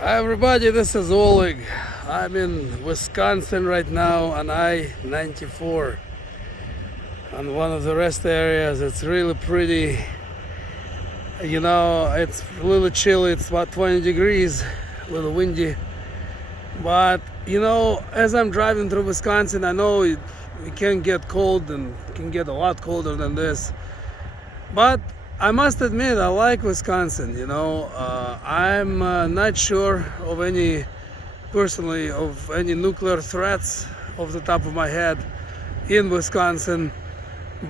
Hi everybody, this is Oleg. I'm in Wisconsin right now on I-94 on one of the rest areas. It's really pretty. It's a little chilly. It's about 20 degrees, a little windy. But as I'm driving through Wisconsin, I know it can get cold and it can get a lot colder than this. But I must admit, I like Wisconsin. I'm not sure of any personally of any nuclear threats off the top of my head in Wisconsin,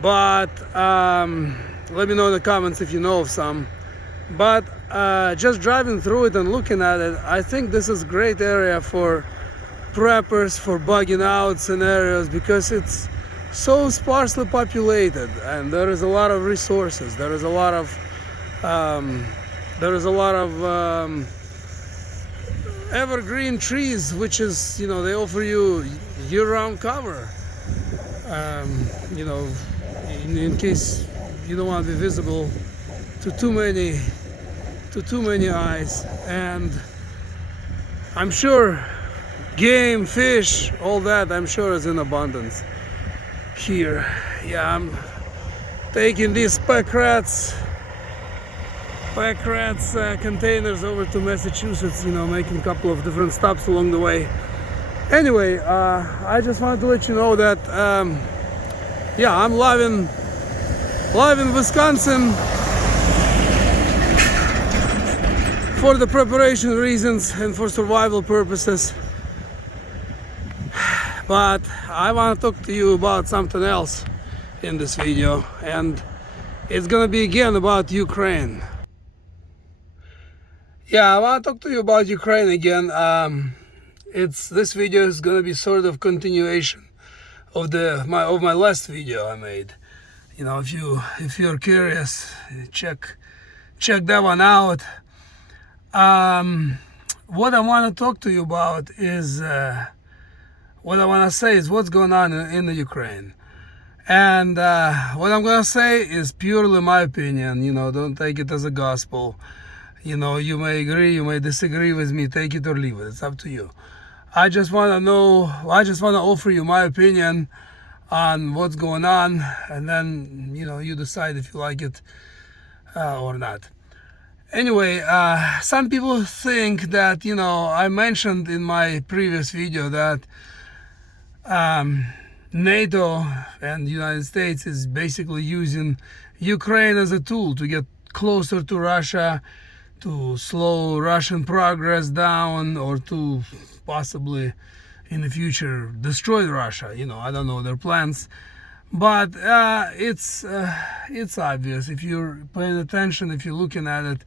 but let me know in the comments if you know of some. But just driving through it and looking at it, I think this is a great area for preppers, for bugging out scenarios, because it's so sparsely populated and there is a lot of resources. There is a lot of evergreen trees, which is, they offer you year-round cover, in case you don't want to be visible to too many eyes. And I'm sure game, fish, all that, I'm sure is in abundance here. Yeah, I'm taking these pack rats containers over to Massachusetts, making a couple of different stops along the way. Anyway, I just wanted to let you know that I'm loving Wisconsin for the preparation reasons and for survival purposes. But I want to talk to you about something else in this video, and it's gonna be again about Ukraine. Yeah, I want to talk to you about Ukraine again. This video is gonna be sort of continuation of my last video I made. If you're curious, check that one out. What I want to talk to you about is what I want to say is what's going on in the Ukraine. And what I'm going to say is purely my opinion. Don't take it as a gospel. You may agree, you may disagree with me, take it or leave it. It's up to you. I just want to offer you my opinion on what's going on, and then, you decide if you like it or not. Anyway, some people think that, I mentioned in my previous video that NATO and the United States is basically using Ukraine as a tool to get closer to Russia, to slow Russian progress down, or to possibly in the future destroy Russia. I don't know their plans, but it's obvious if you're paying attention, if you're looking at it,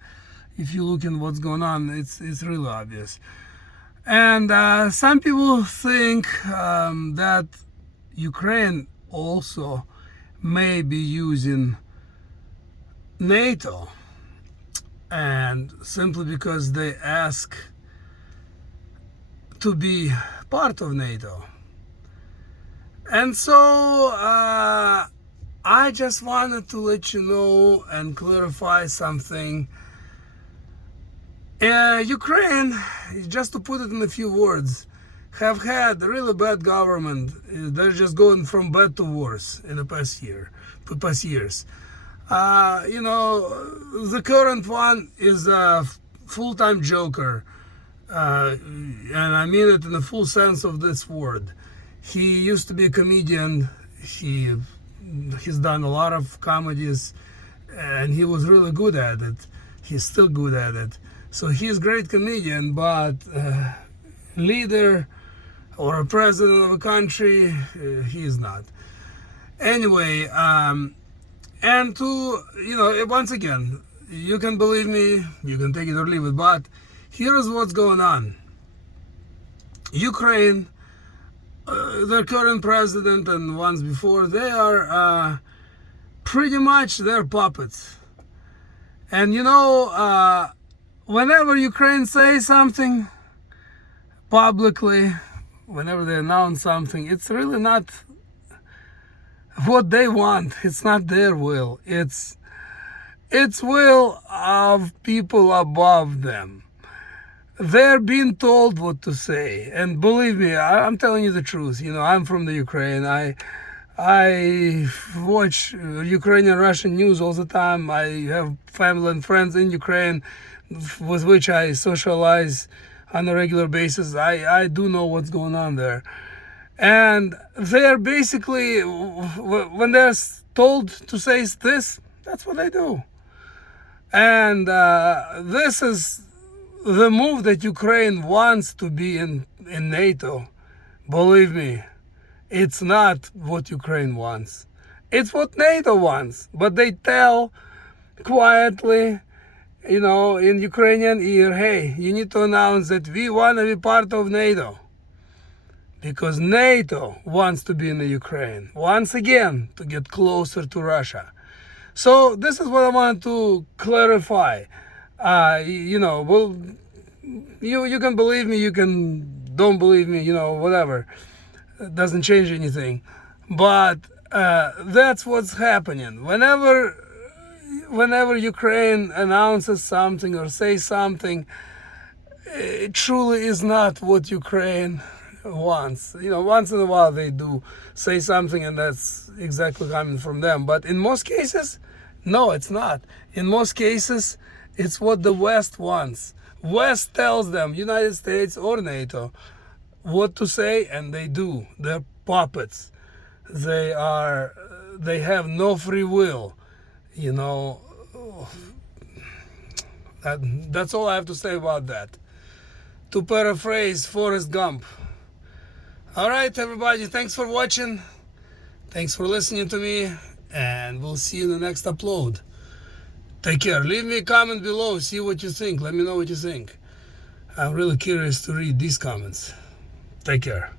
if you look at what's going on, it's really obvious. And some people think that Ukraine also may be using NATO, and simply because they ask to be part of NATO. And so I just wanted to let you know and clarify something. Ukraine, just to put it in a few words, have had a really bad government. They're just going from bad to worse in the past years. The current one is a full-time joker, and I mean it in the full sense of this word. He used to be a comedian. He's done a lot of comedies, and he was really good at it. He's still good at it. So he's a great comedian, but leader or a president of a country, he is not. Anyway, and once again, you can believe me, you can take it or leave it, but here is what's going on. Ukraine, their current president and ones before, they are pretty much their puppets. And whenever Ukraine says something publicly, whenever they announce something, it's really not what they want. It's not their will. It's will of people above them. they're being told what to say. And believe me, I'm telling you the truth. You know, I'm from the Ukraine. I watch Ukrainian Russian news all the time. I have family and friends in Ukraine with which I socialize on a regular basis. I do know what's going on there. And they're basically, when they're told to say this, that's what they do. And this is the move that Ukraine wants to be in NATO. Believe me, it's not what Ukraine wants. It's what NATO wants. But they tell quietly, you know, in Ukrainian ear, hey, you need to announce that we want to be part of NATO. Because NATO wants to be in the Ukraine, once again, to get closer to Russia. So this is what I want to clarify. You know, well, you can believe me, you can don't believe me, you know, whatever. It doesn't change anything. But that's what's happening. Whenever Ukraine announces something or says something, it truly is not what Ukraine wants. You know, once in a while they do say something and that's exactly coming from them. But in most cases, no, it's not. In most cases, it's what the West wants. West tells them, United States or NATO, what to say, and they do. They're puppets. They have no free will. You know, that's all I have to say about that. To paraphrase Forrest Gump. All right, everybody, thanks for watching. Thanks for listening to me, and we'll see you in the next upload. Take care. Leave me a comment below. See what you think. Let me know what you think. I'm really curious to read these comments. Take care.